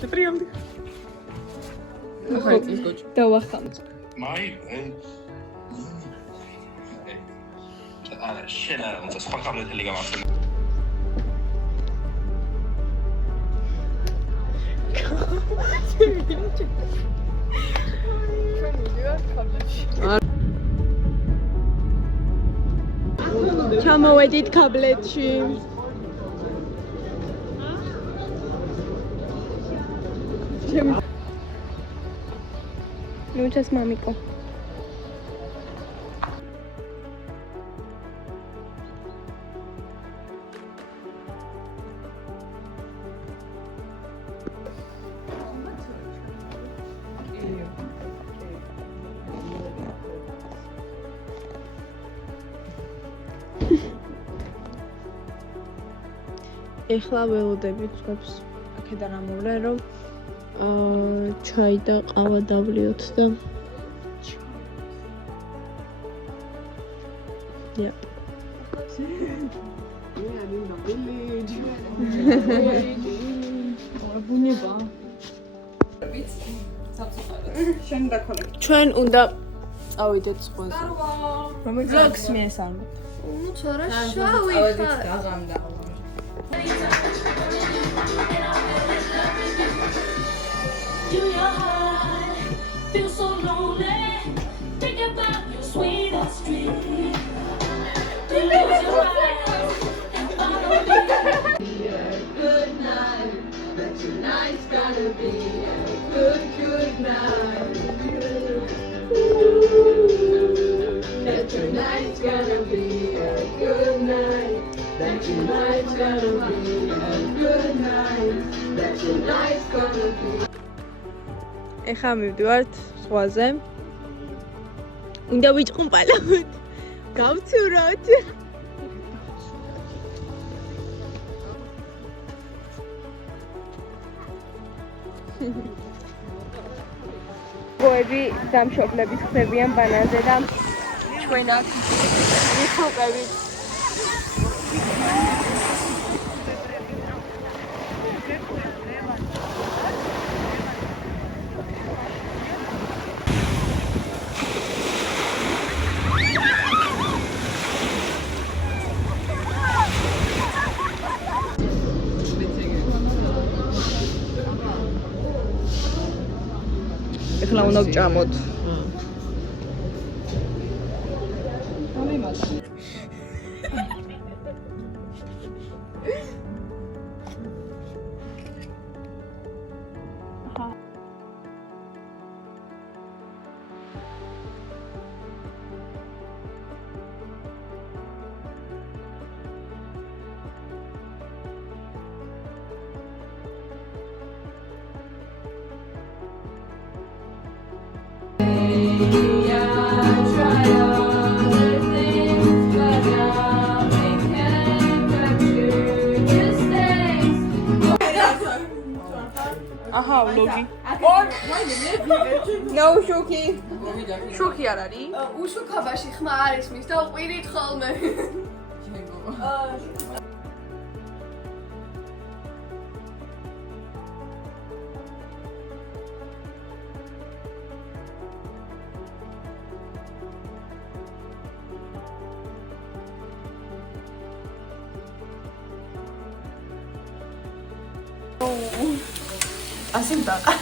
შეტრიალდი. ახლა ის გოჭი. დავახამთ. მაი არა შენა უნდა სხვა კაბლეთელი გამახსენე. ჩამოვედით კაბლეთში. ნუ ჩას მამიკო. ეხლა ველოდებით ვებს აქედან ამოვლე რომ ჩაი და ყავა დავლიოთ და Yep. ჩვენ უნდა წავიდეთ სხვაზე. Vlogs მიესალმეთ. Ну, хорошо, выехали. Do your heart feel so lonely? Think about your sweetest dream. Close your eyes and follow me. Good night, but tonight's gonna be a good night. That tonight's gonna be a good night. That tonight's gonna be a good night. That tonight's gonna be. ეხლა მივდივართ სხვაზე. უნდა ვიჭყუმპალოთ. გავცუროთ. გოები დამშობლებით ხდებიან ბანანზე და ჩვენ აქ ვიხავებით. ეხლა უნდა ვჭამოთ. აჰა, ვლოგი. ნო შუქი. შუქი არ არის? უშუქებაში ხმა არის მის და უყვირით ხოლმე. ასე ვდაყა.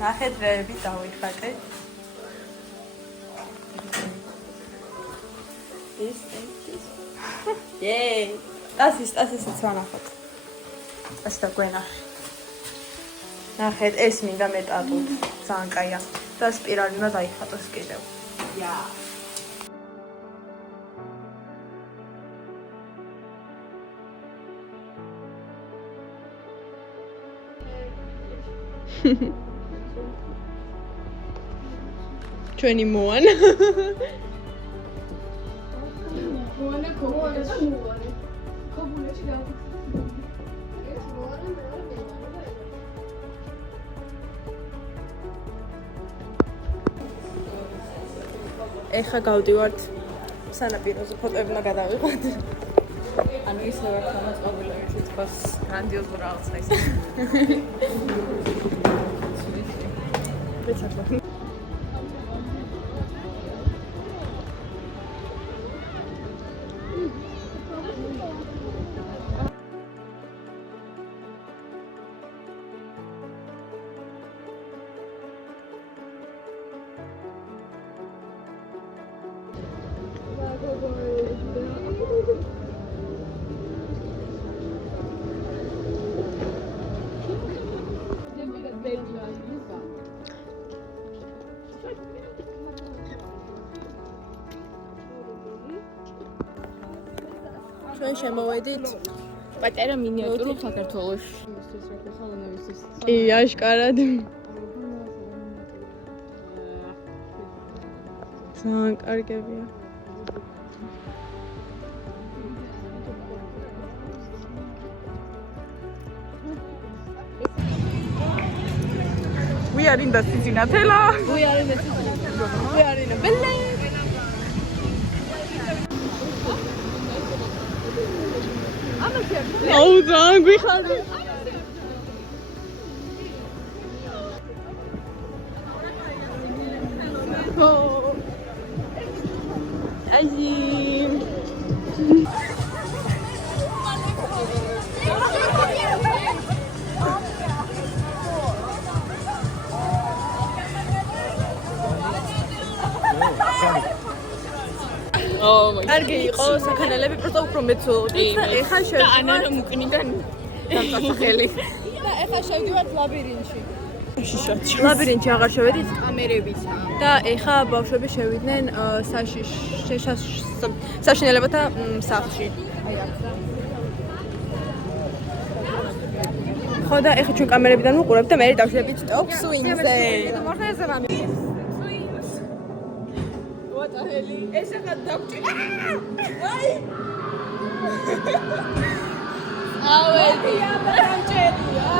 ნახეთ რეები დავიხატე. ეს. Yay! ტასისიც ვანახოთ. ასე და გვენახი. ნახეთ, ეს მინდა მეტადოდ. ძალიან კაია. და სპირალი უნდა დაიხატოს კიდევ. Yeah. ჩვენი მოან. ეხა გავდივართ სანაპიროზე, ფოტოები უნდა გადავიღოთ. ანუ ისე ვარ გამოწყობილები თითქოს გრანდიოზულ რაღაცა ის. ჩვენ შემოვედით პატარა მინიატურულ საქართველოში. კი, აშკარად. ძალიან კარგებია. We are in the Cincinnatella. We are in a village. აუ, ძალიან გვიხარდა. კარგი იყო საქანელები, პროტო უფრო მეცულობდით და ეხა შევდივართ მუკნიდან დამწახელი. და ეხა შევდივართ ლაბირინთში. ლაბირინთში აღარ შევედით კამერებიცა. და ეხა ბავშვები შევიდნენ საშინელებათა სახლში. ხო და ეხა ჩვენ კამერებიდან ვუყურებთ და მე დავშვებით ტოპ სუინგზე. ეს ახლა დაგჭი. აი! ავედი ამჭერია.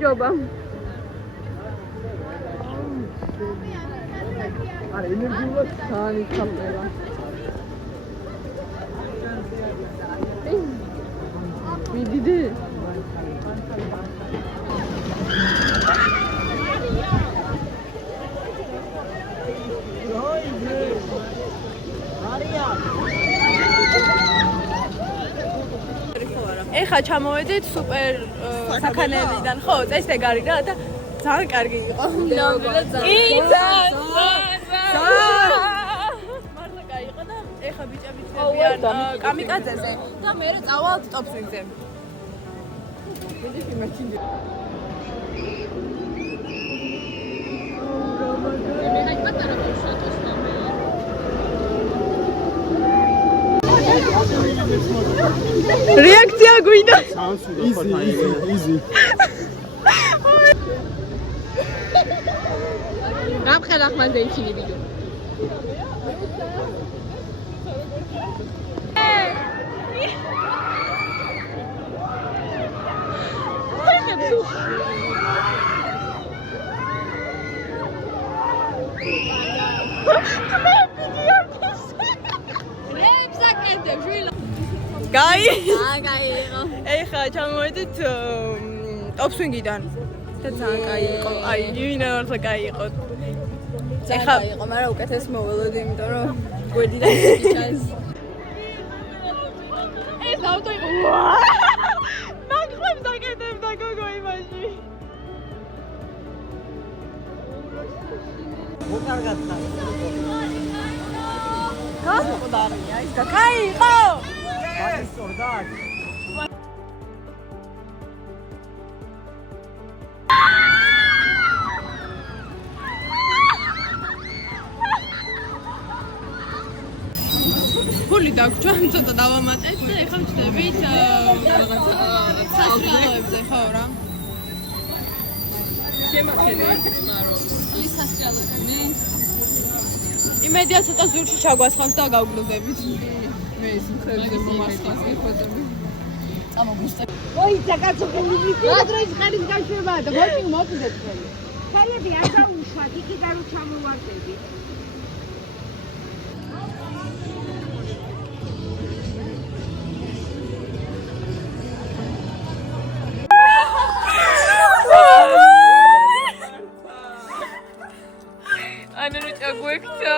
ჯობა. არა, ენერგიულად ძალიან იქნება. ვიდიდე? ეხა ჩამოვედით სუპერ საქანელიდან, ხო, წესდე გარი რა და ძალიან კარგი იყო. ნამდვილად მართლა კაი იყო და ეხა ბიჭები ჩვენებიან კამიკაძეზე და მე წავალთ ტოპსვინგზე. რეაქცია გვინდა. Easy. რამხელ ახმანზე იჩინი ვიდეო. გაი? გაი იყო. ეხა ჩამოვედით ტოპსვინგიდან და ძალიან კაი იყო. აი, იმინა მართლა კაი იყო. ეხა იყო, მაგრამ უკეთეს მოველოდი, იმიტომ რომ გვერდიდან ჩანს. ეს ავტო იყო. მაგხებს აკეთებდა გოგო იმაში. მოკარგატა. გასყდარია ის და კაი იყო. გასწორდა. ფული დაგჭა, ცოტა დავამატეთ და ეხლა ვჩნდებით რაღაცა სასწრაფოებზე, ხო რა. შემახინეთ მარო. ის სასწრაფოები. იმედია ცოტა ზურგში ჩაგვასხამთ და გავგლობებით. მე ის მხრებზე მომასხავს ფოტოები. ოი საკაცობრიო ვიდროის ხარის გაშვებაა და მოკიდეთ ხოლმე. ხალები არ დაუშვათ, იქიდან რომ ჩამოვარდები. ანუ ჭაგვექცა.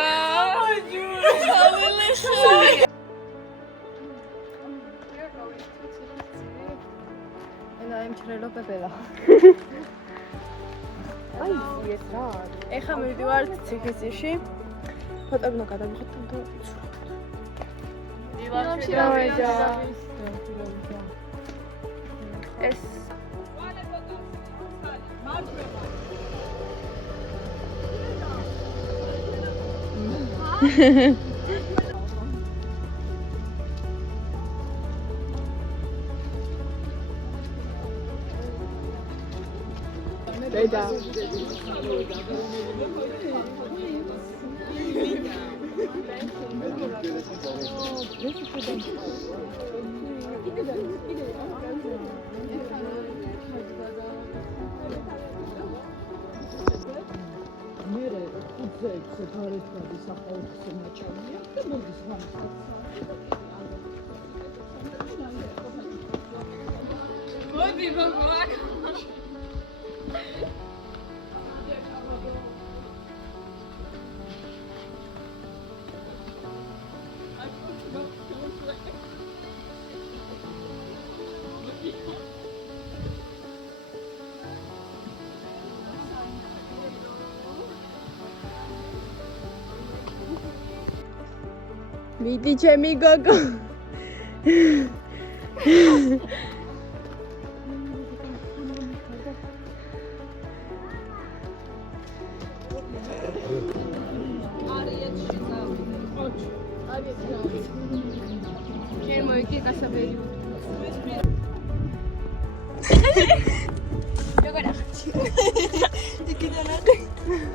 ჩემჩრელო პეპელა. აი ეს რა. ეხა მივდივართ ციხისძირში. ფოტოები უნდა გადავიხოთ და ვიცურვოთ. ეს მიდი ჩემი გოგო.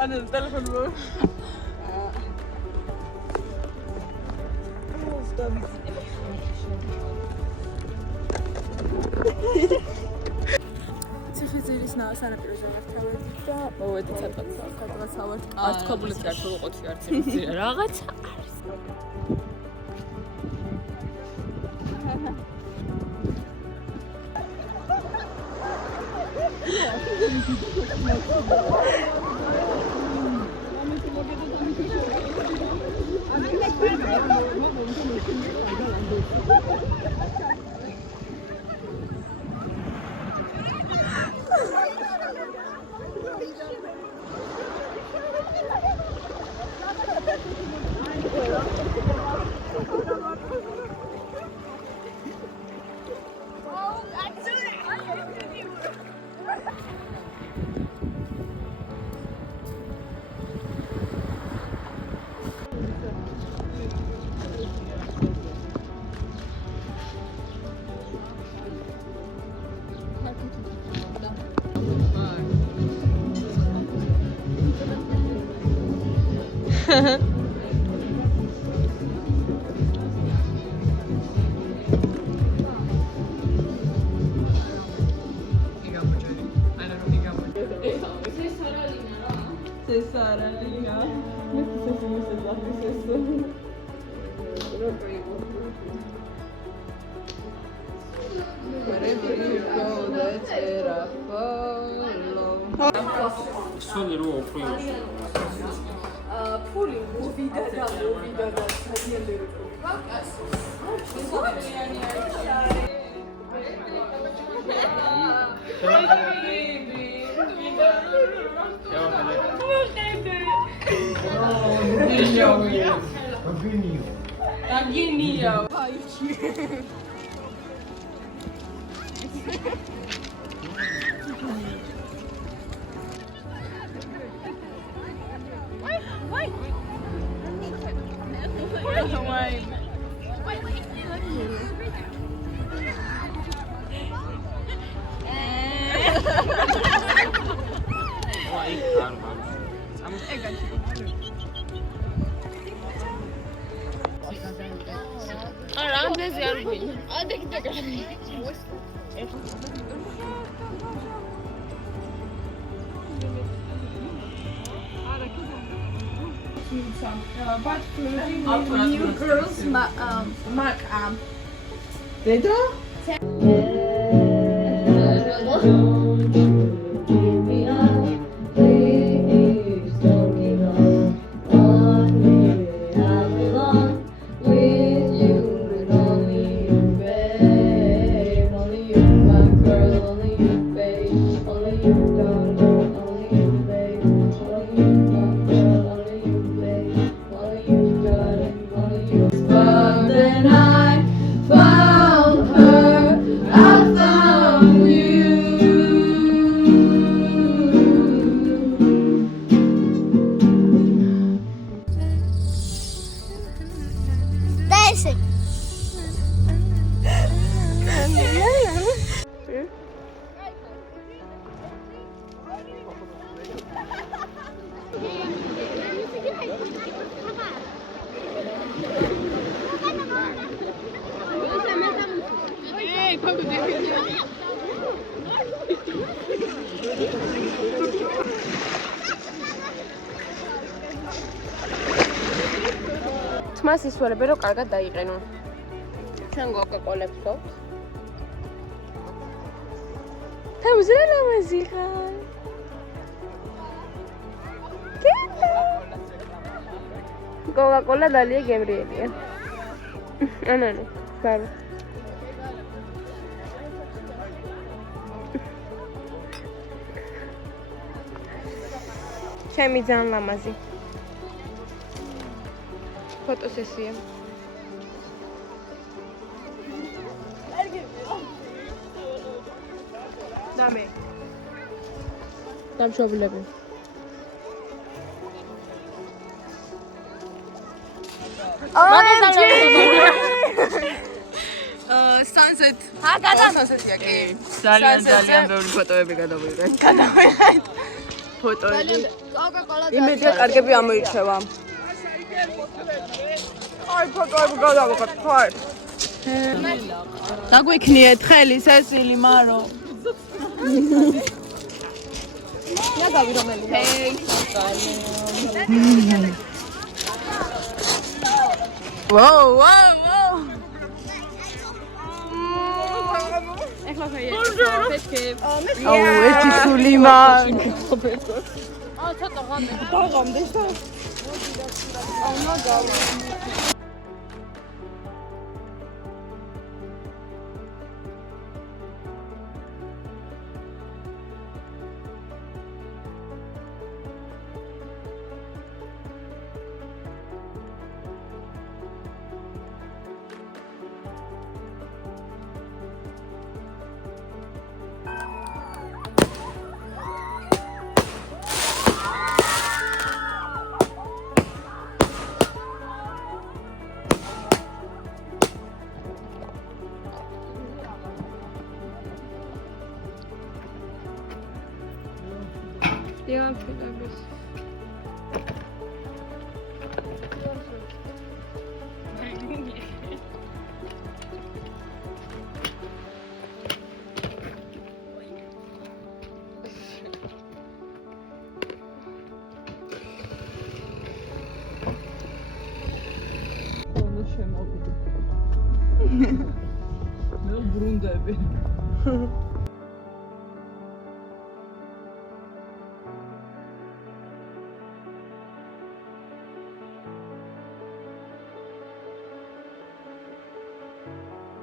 ანუ ტელეფონი ციხისძირის სანაპირო ზოლად თავით და მოვედი სადღაც ავართ. არც ქობულით გართულ უყუთი არც ციხისძირი რაღაცა არის. სული რო უფრო ფული მოვიდა და საერთოდ But clothing with new girls mark up. But then I found her, I found you. Dancing. თმას ისვერებენ რომ კარგად დაიყენონ. ჩვენ გოკაკოლებს გვაქვს. თამზრა ლამაზი ხარ. Coca-Cola დალია გემრიელია. ანანო, ბარო. ჩემი ძალიან ლამაზი. ფოტოსესია. დამე. დამშობლები. Sunset. Sunset-ია კი. ძალიან ბევრი ფოტოები გადავიღე. ფოტოები. იმედია კარგები ამოირჩევა. აი ფოტოები გადავიღებ, ხარ. დაგვიქნიეთ ხელი, სესილი, მარო. ნაგავი რომელი? ვაუ, ვაუ, ვაუ. ეხლა ხეიე. აუ, ერთი სული მაგ. ცოტა ღამე. დაღამდეს და. აუ, ნაგავი. დიახ, შედაგეს. მე ბრუნდები.